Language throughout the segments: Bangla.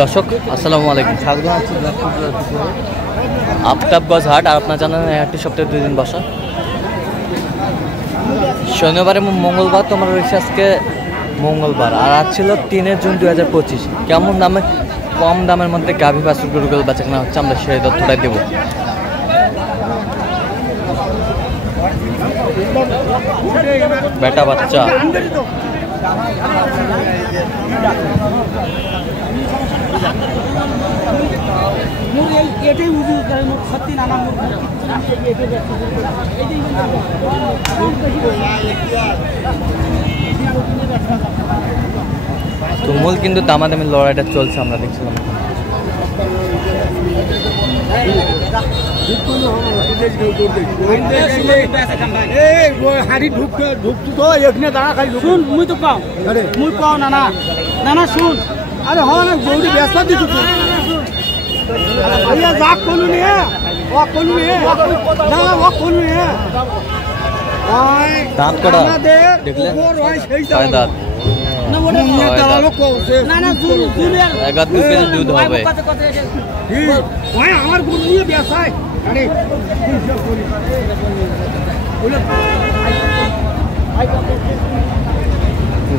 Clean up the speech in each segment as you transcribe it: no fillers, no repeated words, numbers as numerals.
দর্শক আসসালামু আলাইকুম, স্বাগত আছি আফতাবগঞ্জ হাট। আর আপনার জানেন এই হাটটি সপ্তাহে 2 দিন বসা, শনিবার এবং মঙ্গলবার। তো আমরা রয়েছে আজকে মঙ্গলবার, আর আজ ছিল 3 জুন 2025। কেমন দামে, কম দামের মধ্যে গাভী বাছুর গরুগুলো বেচা কেনা হচ্ছে, আমরা সেই তথ্যটাই দেবো। বেটা বাচ্চা তুমুল কিন্তু দামাদামি লড়াইটা চলছে, আমরা দেখছিলাম। দাঁত কটা দেখলে দাঁত দুধ হবে।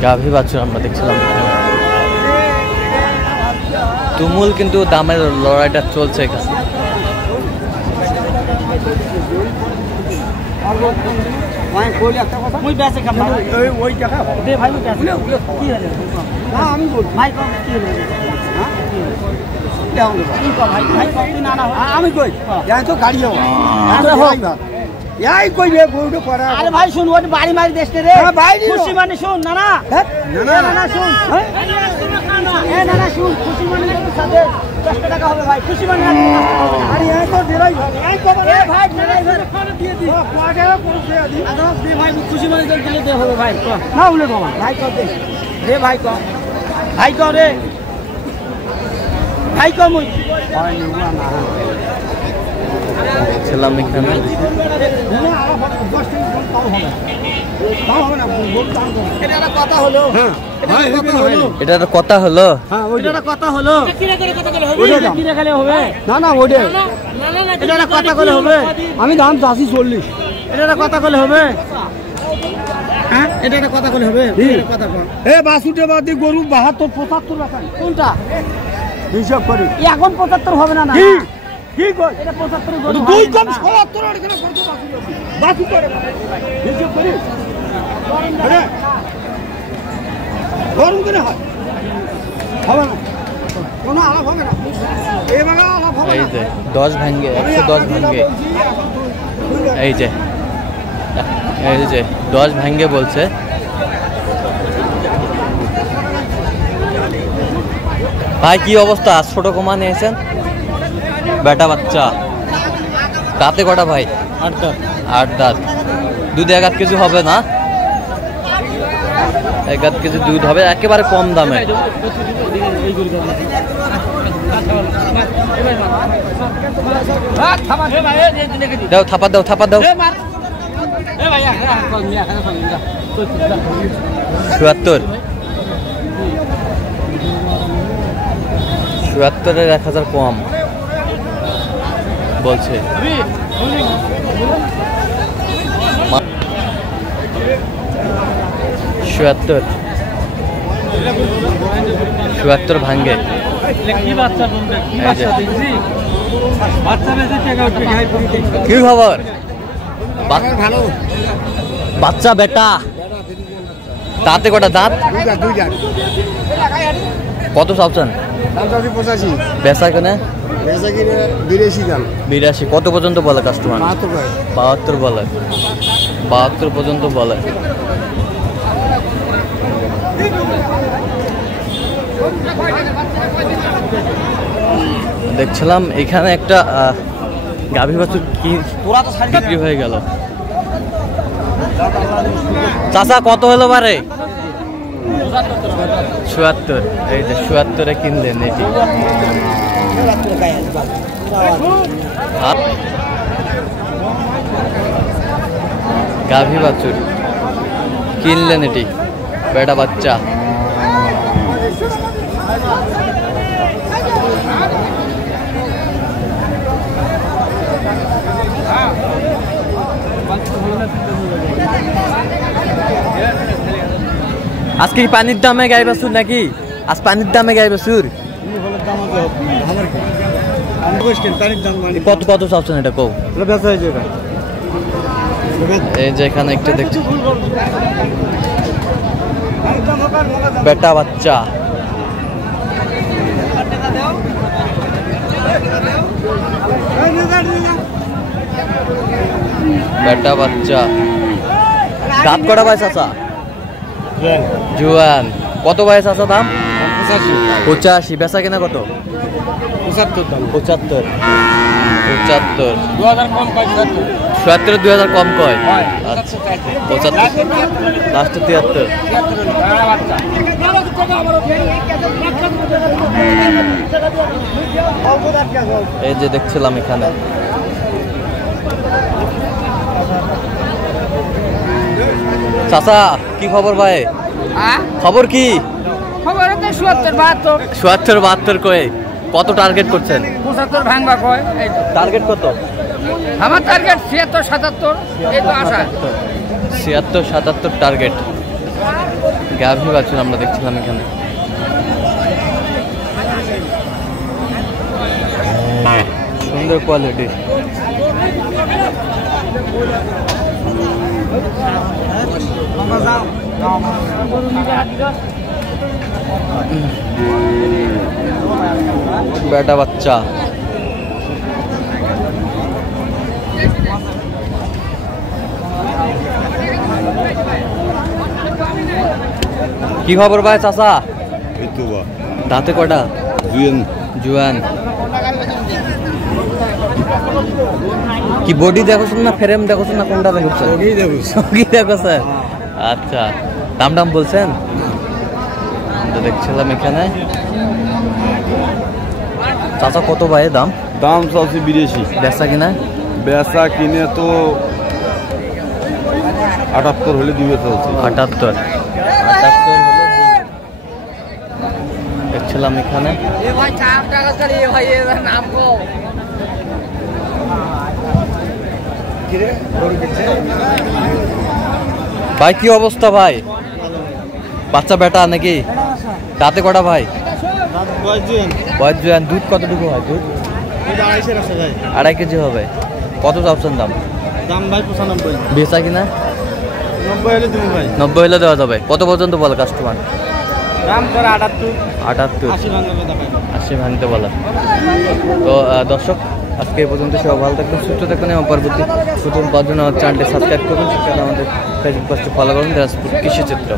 গাভী বাছুর আমরা দেখছিলাম, তুমুল কিন্তু দামের লড়াইটা চলছে এখানে। ভাই শুন, বাড়ি মারি দেশ রে খুশি মানে শুন না না শুন, না শুন, খুশি মানে 10 টাকা হবে ভাই, খুশি মানে খুশি মানে দিলে হবে ভাই, না বলে ভাই কর দে রে, ভাই কর, ভাই কর রে, ভাই কর। মুই ছিলাম এখানে, এটা একটা কথা হলো, এটা একটা কথা হলো, না না ওটা এটা একটা কথা বলে হবে। আমি দাম চাষি 40, এটা একটা কথা বলে হবে। হ্যাঁ এটা একটা কথা বলে হবে। বাসুটে বাদি গরু 72 75 টাকা কোনটা হিসাব করি, এখন 75 হবে না। না ঠিক আছে, এটা 75 গরু দুই কম 76 আর এখানে কত বাসু করে হিসাব করি। আরে গরু করে হয় হবে না, কোনো আলাপ হবে না, এই বাগা আলাপ হবে না। এই যে 10 ভাঙ্গে 110 ভাঙ্গে, এই যে 10 ভাঙ্গে বলছে। ভাই কি অবস্থা, ছোট কমা নিয়েছেন? বেটা বাচ্চা, দাঁতে কটা ভাই? 8 দাঁত। দুধ 1 কেজি হবে না? 1 কেজি দুধ হবে, একেবারে কম দামে। দাও থাপা দাও, থাপা দাও। 77 77-এর 1000 কম বলছে। 77 ভাঙ্গে। কি খবর? বাচ্চা বেটা, দাঁতে কটা দাঁত? কত চাচ্ছেন? 85 বেচা কেনে 82 কত পর্যন্ত বলে কাস্টমার? 72 বলে, 72 পর্যন্ত বলে। দেখছিলাম এখানে একটা গাভী বাছুর বিক্রি হয়ে গেল। চাচা কত হলো বারে? ৭৪। এই যে ৭৪-এ কিনলেন এটি। গাভী বাছুর কিনলেন এটি, বেটা বাচ্চা। আজকে কি পানির দামে গাই বাছুর নাকি? আজ পানির দামে গাই বাছুর কত কত চাচ্ছেন এটা কও? এই যে এখানে একটা দেখছি বেটা বাচ্চা, বেটা বাচ্চা দাঁত কটা ভাই চাচা? জুয়ান। কত ভাই চাচা দাম? 85। বেচা কেনা কত? 75। 75 2000 কম কয়। আচ্ছা 75 লাস্টে 73। এই যে দেখছিলাম এখানে চাচা কি খবর ভাই? খবর কি? খবর তো ৭৭ ৭২ কয়ে কত টার্গেট করছেন? 75 ভাঙবা কয়। টার্গেট কত? আমার টার্গেট 76 77 এই তো আশা। 76 77 টার্গেট। গাভী বাছুর আমরা দেখছিলাম এখানে। সুন্দর কোয়ালিটি। বেটা বাচ্চা কি খবর ভাই চাচা? দাঁতে কটা? জুয়ান। কি বডি দেখোছেন না ফ্রেম দেখোছেন না কোনটা দেখোছেন? সঙ্গী দেখোছেন। আচ্ছা দাম দাম বলছেন? দেখছিলাম এখানে চাচা কত ভাই দাম? দাম চাচ্ছি 82। বেচা কিনা? বেচা কিনে তো 78 হলে দিবে চলছে। 78 দেখছিলাম এখানে। ভাই কি অবস্থা ভাই? বাচ্চা বেটা নাকি? দাঁতে কটা ভাই? বয়স জুয়ান। দুধ কতটুকু হয়? দুধ 2.5 কেজি হবে। কত চাচ্ছেন দাম? ভাই 95। বেচা কিনা? 90 হলে তুমি ভাই। 90 হলে দেওয়া যাবে। কত পর্যন্ত বলে কাস্টমার? দাম করে 78 80 ভাঙবে ভাঙতে বলা। তো দর্শক আজকে এই পর্যন্ত সব ভালো থাকবেন, সুস্থ থাকবেন এবং পরবর্তী নতুন পাওয়ার জন্য আমার চ্যানেলটি সাবস্ক্রাইব করুন, সেখানে আমাদের ফেসবুক পেজটি ফলো করুন দিনাজপুর কৃষি চিত্র।